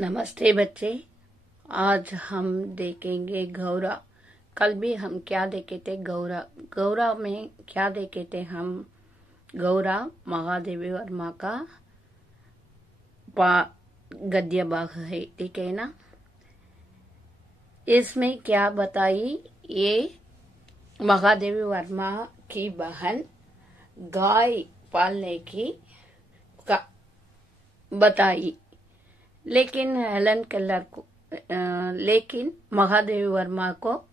नमस्ते बच्चे। आज हम देखेंगे गौरा। कल भी हम क्या देखे थे? गौरा में क्या देखे थे हम? गौरा महादेवी वर्मा का गद्य भाग है, ठीक है ना। इसमें क्या बताई? ये महादेवी वर्मा की बहन गाय पालने की बताई, लेकिन हेलन केलर को लेकिन महादेवी वर्मा को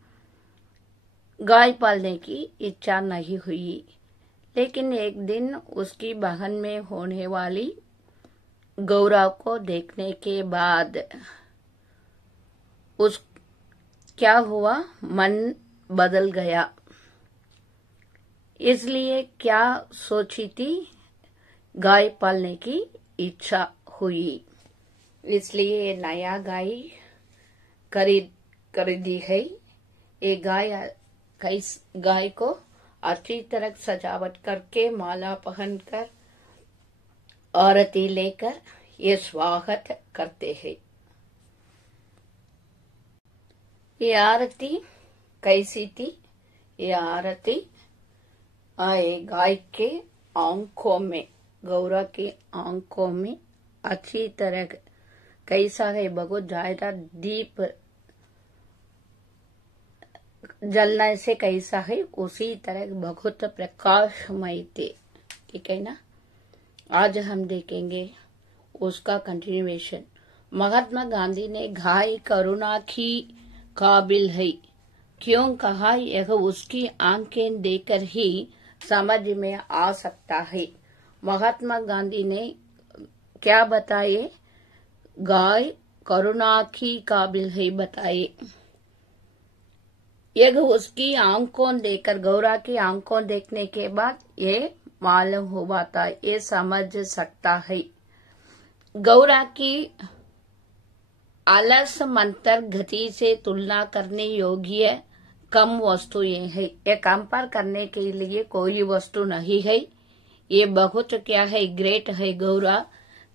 गाय पालने की इच्छा नहीं हुई। लेकिन एक दिन उसकी बहन में होने वाली गौरा को देखने के बाद क्या हुआ? मन बदल गया। इसलिए क्या सोची थी? गाय पालने की इच्छा हुई, इसलिए नया गाय खरीदी है। ये गाय को अच्छी तरह सजावट करके माला पहनकर आरती लेकर ये स्वागत करते हैं। ये आरती कैसी थी? ये आरती गाय के आंखों में, गौरा की आंखों में अच्छी तरह कैसा है? बहुत ज्यादा दीप जलने से कैसा है उसी तरह बहुत प्रकाशमय थे, ठीक है ना। आज हम देखेंगे उसका कंटिन्यूएशन। महात्मा गांधी ने गाय करुणा की काबिल है, क्यों कहा? यह उसकी आंखें देखकर ही समझ में आ सकता है। महात्मा गांधी ने क्या बताए? गाय करुणा की काबिल है बताए। यह उसकी आंखों देखकर, गौरा की आंखों देखने के बाद ये मालूम हुआ था, ये समझ सकता है। गौरा की अलस मंतर गति से तुलना करने योग्य कम वस्तुएं है। ये कंपेयर करने के लिए कोई वस्तु नहीं है। ये बहुत क्या है? ग्रेट है। गौरा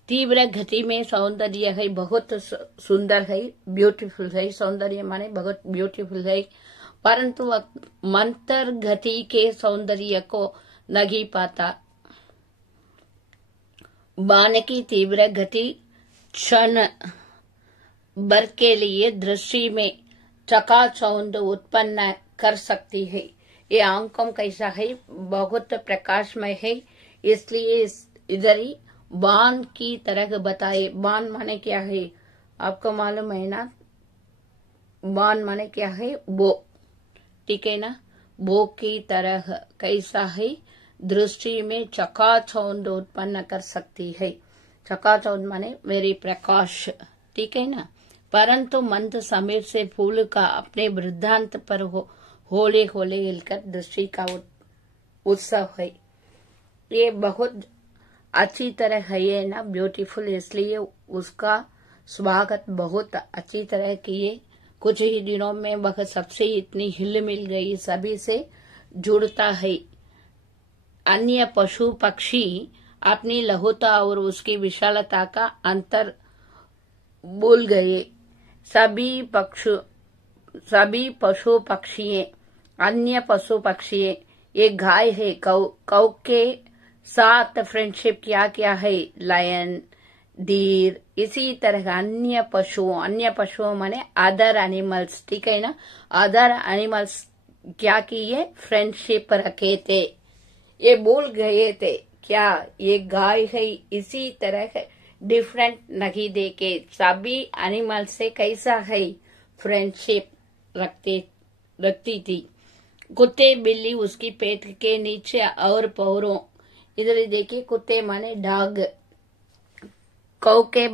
तीव्र गति में सौंदर्य है, बहुत सुंदर है, ब्यूटीफुल है। सौंदर्य माने बहुत ब्यूटीफुल है, परंतु वह मंतर गति के सौंदर्य को नहीं पाता। बाण की तीव्र गति क्षण भर के लिए दृष्टि में चकाचौंध उत्पन्न कर सकती है। ये आंखों कैसा है? बहुत प्रकाशमय है, इसलिए इधर ही बाण की तरह बताए। बाण माने क्या है? आपको मालूम है ना? बाण माने क्या है? बो, ठीक है ना। बो की तरह कैसा है? दृष्टि में चकाचौंध उत्पन्न कर सकती है। चकाचौंध माने मेरी प्रकाश, ठीक है ना। परंतु मंद समीर से फूल का अपने वृद्धांत पर होले होले हिलकर दृष्टि का उत्सव है। ये बहुत अच्छी तरह है, ये ना, ब्यूटीफुल। इसलिए उसका स्वागत बहुत अच्छी तरह किए। कुछ ही दिनों में वह सबसे इतनी हिल मिल गई, सभी से जुड़ता है। अन्य पशु पक्षी अपनी लघुता और उसकी विशालता का अंतर भूल गए। सभी पशु पक्षी, अन्य पशु पक्षी, एक गाय है। कौ के साथ फ्रेंडशिप क्या है? लायन, डीर, इसी तरह अन्य पशुओं माने अदर एनिमल्स, ठीक है ना। अदर एनिमल्स क्या किए? फ्रेंडशिप रखे थे। ये भूल गए थे क्या? ये गाय है, इसी तरह डिफरेंट नहीं देखे। सभी एनिमल से कैसा है? फ्रेंडशिप रखती थी। कुत्ते बिल्ली उसकी पेट के नीचे और पैरों, इधर देखिए, कुत्ते माने डॉग। कौ के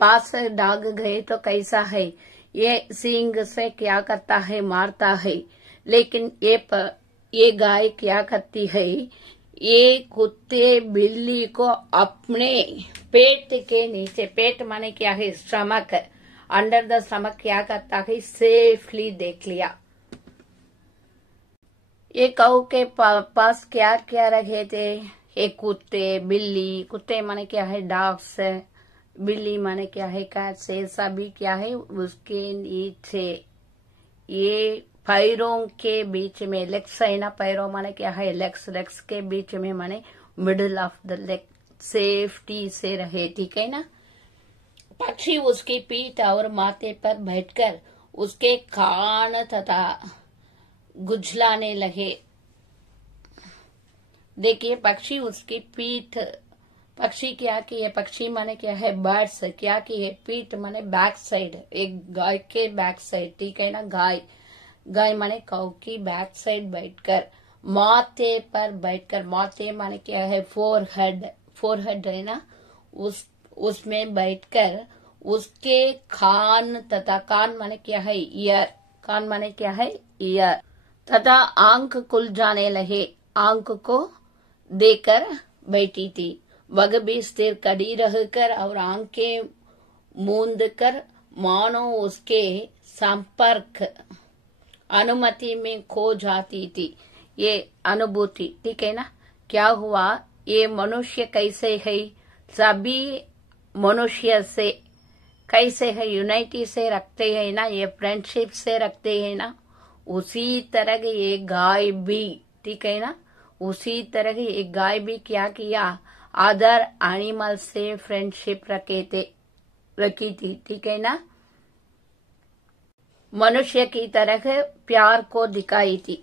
पास डॉग गए तो कैसा है? ये सींग से क्या करता है? मारता है। लेकिन ये गाय क्या करती है? ये कुत्ते बिल्ली को अपने पेट के नीचे, पेट माने क्या है? स्टमक, अंडर द स्टमक क्या करता है? सेफली देख लिया। ये कौ के पास क्या क्या रखे थे? एक कुत्ते बिल्ली, कुत्ते माने क्या है? डॉग्स, बिल्ली माने क्या है, कैट से सभी क्या है उसके नीचे ये पैरों के बीच में, लेग्स है ना, पैरों माने क्या है लेग्स, लेग्स के बीच में माने middle of the leg, safety से रहे, ठीक है ना। पक्षी उसकी पीठ और माथे पर बैठकर उसके कान तथा गुजलाने लगे। देखिए पक्षी उसकी पीठ, पक्षी क्या किए, पक्षी माने क्या है बर्ड्स, क्या किए पीठ माने बैक साइड, एक गाय के बैक साइड, ठीक है ना। गाय, गाय माने काऊ की बैक साइड बैठकर, माथे पर बैठकर, माथे माने क्या है फोरहेड, फोरहेड है ना, उसमें बैठकर उसके कान तथा, कान माने क्या है ईयर, कान माने क्या है ईयर, तथा आंख खुल जाने लगे, आंख को देकर बैठी थी। वह भी स्थिर खड़ी रहकर और आंखें मूंद कर मानो उसके संपर्क अनुमति में खो जाती थी। ये अनुभूति, ठीक है ना। क्या हुआ, ये मनुष्य कैसे है, सभी मनुष्य से कैसे है यूनाइटी से रखते हैं ना, ये फ्रेंडशिप से रखते हैं ना, उसी तरह ये गाय भी, ठीक है ना, उसी तरह ये गाय भी क्या किया, अदर एनिमल से फ्रेंडशिप रखी थी, ठीक है ना। मनुष्य की तरह प्यार को दिखाई थी।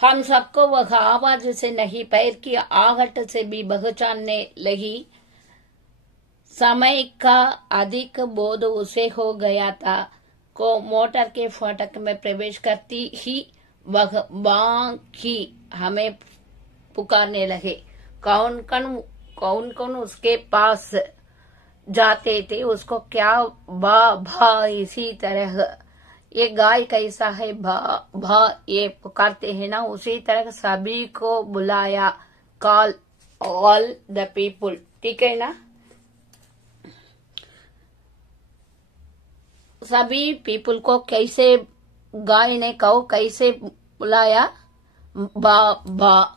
हम सबको वह आवाज से नहीं, पैर की आहट से भी पहचानने लगी। समय का अधिक बोध उसे हो गया था को मोटर के फाटक में प्रवेश करती ही वह बांकी हमें पुकारने लगे। कौन कौन उसके पास जाते थे, उसको क्या बा भा, इसी तरह ये गाय कैसा है भा भा ये पुकारते हैं ना, उसी तरह सभी को बुलाया, कॉल ऑल द पीपुल, ठीक है ना। सभी पीपुल को कैसे गाय ने कहो कैसे बुलाया, बा बा।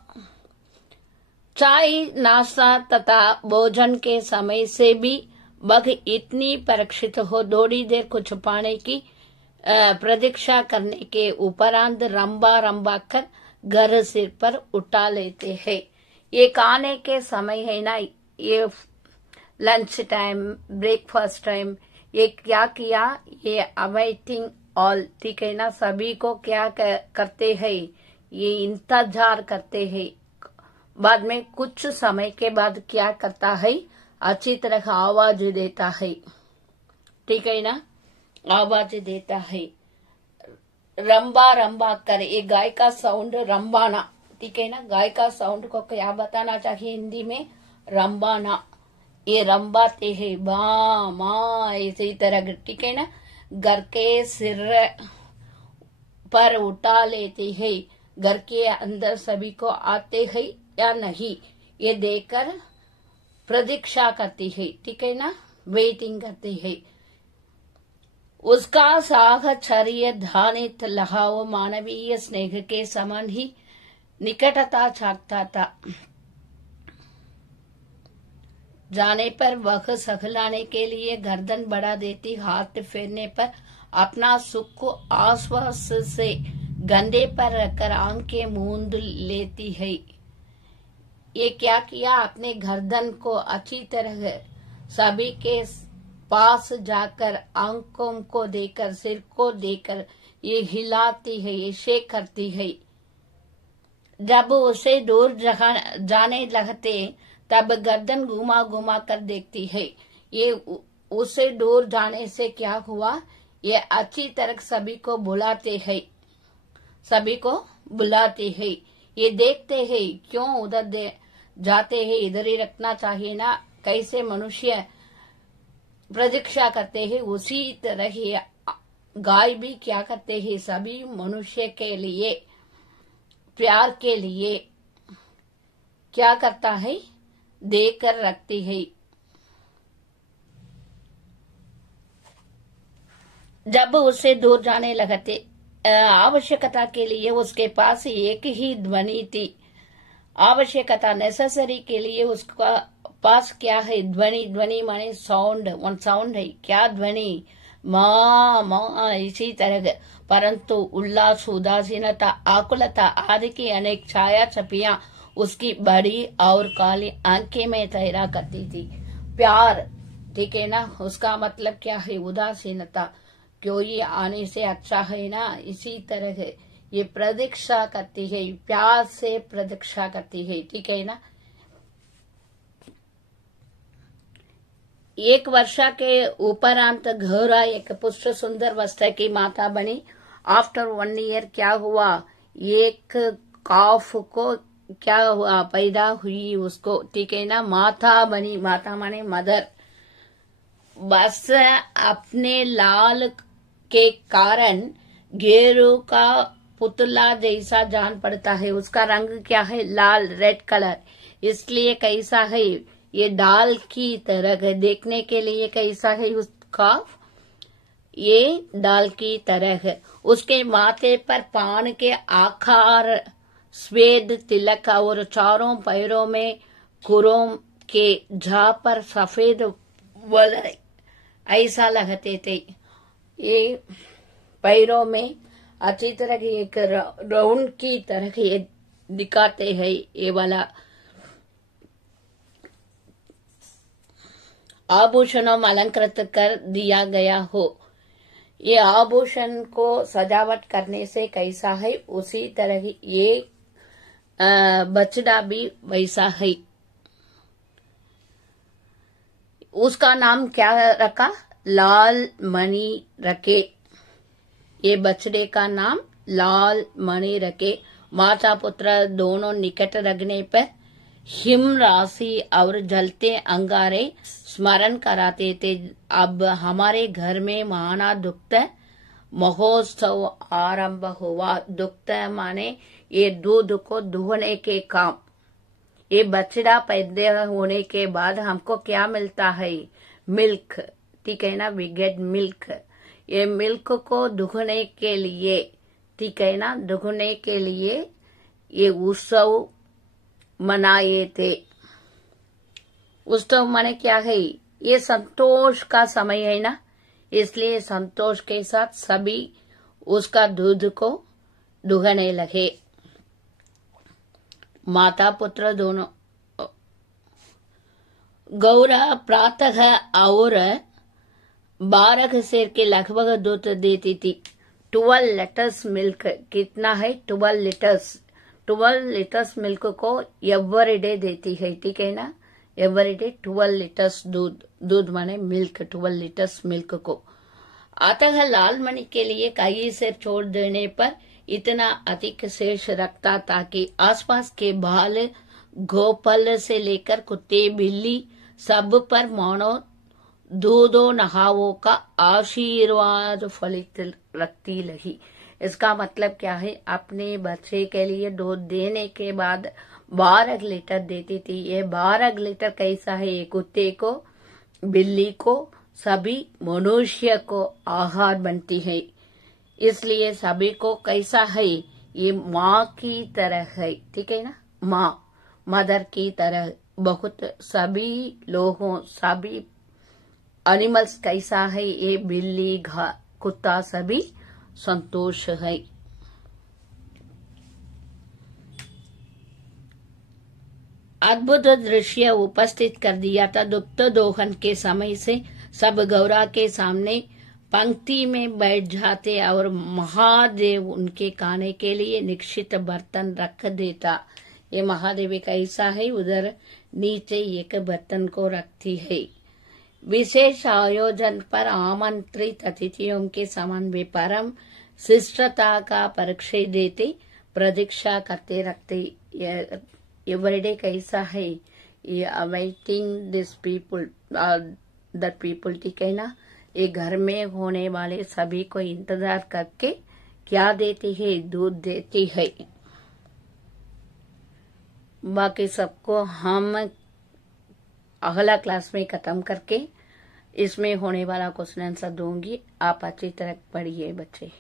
चाय नाश्ता तथा भोजन के समय से भी वह इतनी परीक्षित हो, थोड़ी देर कुछ पाने की प्रतीक्षा करने के उपरांत रंबा रंबा कर घर सिर पर उठा लेते हैं। ये खाने के समय है ना, ये लंच टाइम, ब्रेकफास्ट टाइम, ये क्या किया, ये अवेटिंग ऑल, ठीक है ना, सभी को क्या करते हैं, ये इंतजार करते हैं। बाद में कुछ समय के बाद क्या करता है, अच्छी तरह आवाज देता है, ठीक है ना, आवाज देता है, रंबा रंबा कर। ये गाय का साउंड रंबाना, ठीक है ना, गाय का साउंड को क्या बताना चाहिए हिंदी में, रंबाना। ये रंबाते है बा माँ, इसी तरह, ठीक है ना। घर के सिर पर उठा लेते हैं, घर के अंदर सभी को आते हैं या नहीं ये देखकर प्रतीक्षा करती है, ठीक है ना, वेटिंग करती है। उसका साहचर्य ध्यानित लहाव मानवीय स्नेह के समान ही निकटता चाहता था। जाने पर वह सहलाने के लिए गर्दन बढ़ा देती, हाथ फेरने पर अपना सुख आश्वास से गंदे पर रखकर आंखें मूंद लेती है। ये क्या किया, अपने गर्दन को अच्छी तरह सभी के पास जाकर आंखों को देकर, सिर को देकर ये हिलाती है, ये शेक करती है। जब उसे दूर जाने लगते तब गर्दन घुमा घुमा कर देखती है। ये उसे दूर जाने से क्या हुआ, ये अच्छी तरह सभी को बुलाते हैं, सभी को बुलाते हैं। ये देखते हैं क्यों उधर जाते हैं, इधर ही रखना चाहिए ना, कैसे मनुष्य प्रतीक्षा करते हैं, उसी तरह ही गाय भी क्या करते हैं, सभी मनुष्य के लिए, प्यार के लिए क्या करता है, देकर रखती है। जब उससे दूर जाने लगते आवश्यकता के लिए उसके पास एक ही ध्वनि थी, आवश्यकता नेसेसरी के लिए उसका पास क्या है? ध्वनि। ध्वनि माने साउंड, वन साउंड है। क्या ध्वनि? माँ माँ, इसी तरह। परंतु उल्लास, उदासीनता, आकुलता आदि की अनेक छाया छपियां उसकी बड़ी और काली आंखें में तैरा करती थी। प्यार, ठीक है ना, उसका मतलब क्या है? उदासीनता, कोई आने से अच्छा है ना, इसी तरह है। ये प्रतीक्षा करती है, प्यार से प्रतीक्षा करती है, ठीक है ना। 1 वर्ष के उपरांत घोरा एक पुष्ट सुंदर वस्त्र की माता बनी। आफ्टर 1 ईयर क्या हुआ? एक काफ को क्या हुआ? पैदा हुई उसको, ठीक है ना। माता बनी, माता माने मदर। बस अपने लाल के कारण गेरू का पुतला जैसा जान पड़ता है। उसका रंग क्या है? लाल, रेड कलर। इसलिए कैसा है? ये डाल की तरह है। देखने के लिए कैसा है उसका? ये डाल की तरह है। उसके माथे पर पान के आकार श्वेत तिलक और चारों पैरों में खुरों के झा पर सफेद वलय ऐसा लगते थे। ये पैरों में अच्छी तरह की एक राउंड की तरह ये दिखाते हैं। ये वाला आभूषणों में अलंकृत कर दिया गया हो। ये आभूषण को सजावट करने से कैसा है? उसी तरह ये बछड़ा भी वैसा है। उसका नाम क्या रखा? लाल मणि रखे। ये बछड़े का नाम लाल मणि रखे। माता पुत्र दोनों निकट रखने पर हिम राशि और जलते अंगारे स्मरण कराते थे। अब हमारे घर में महाना दुग्ध महोत्सव आरंभ हुआ। दुग्ध माने ये दूध को दुहने के काम। ये बछड़ा पैदा होने के बाद हमको क्या मिलता है? मिल्क, ठीक है ना, वी गेट मिल्क। ये मिल्क को दुहने के लिए, ठीक है ना, दुहने के लिए ये उत्सव मनाए थे। उत्सव माने क्या है? ये संतोष का समय है ना, इसलिए संतोष के साथ सभी उसका दूध को दुहने लगे। माता पुत्र दोनों। गौरा प्रातः और 12 सेर के लगभग दूध देती थी। 12 लीटर्स मिल्क। कितना है? 12 लीटर्स। 12 लीटर्स मिल्क को एवरीडे देती है, ठीक है ना। एवरीडे 12 लीटर्स दूध। दूध माने मिल्क, 12 लीटर्स मिल्क को। अतः लाल मणि के लिए कई सेर छोड़ देने पर इतना अधिक शेष रखता ताकि आसपास के बाल गोपल से लेकर कुत्ते बिल्ली सब पर मानो दूधो नहावों का आशीर्वाद फलित रखती लगी। इसका मतलब क्या है? अपने बच्चे के लिए दूध देने के बाद 12 लीटर देती थी। ये 12 लीटर कैसा है? ये कुत्ते को, बिल्ली को, सभी मनुष्य को आहार बनती है। इसलिए सभी को कैसा है? ये माँ की तरह है, ठीक है ना। माँ, मदर की तरह। बहुत सभी लोगों, सभी एनिमल्स कैसा है? ये बिल्ली, कुत्ता सभी संतोष है। अद्भुत दृश्य उपस्थित कर दिया था। दुग्ध दोहन के समय से सब गौरा के सामने पंक्ति में बैठ जाते और महादेव उनके खाने के लिए निश्चित बर्तन रख देता। ये महादेव कैसा है? उधर नीचे एक बर्तन को रखती है। विशेष आयोजन पर आमंत्रित अतिथियों के समान वे परम शिष्टता का परिचय देते, प्रतीक्षा करते रखते। एवरीडे कैसा है? ये awaiting this people, that people, ठीक है ना। ये घर में होने वाले सभी को इंतजार करके क्या देती है? दूध देती है। बाकी सबको हम अगला क्लास में खत्म करके इसमें होने वाला क्वेश्चन आंसर दूंगी। आप अच्छी तरह पढ़िए बच्चे।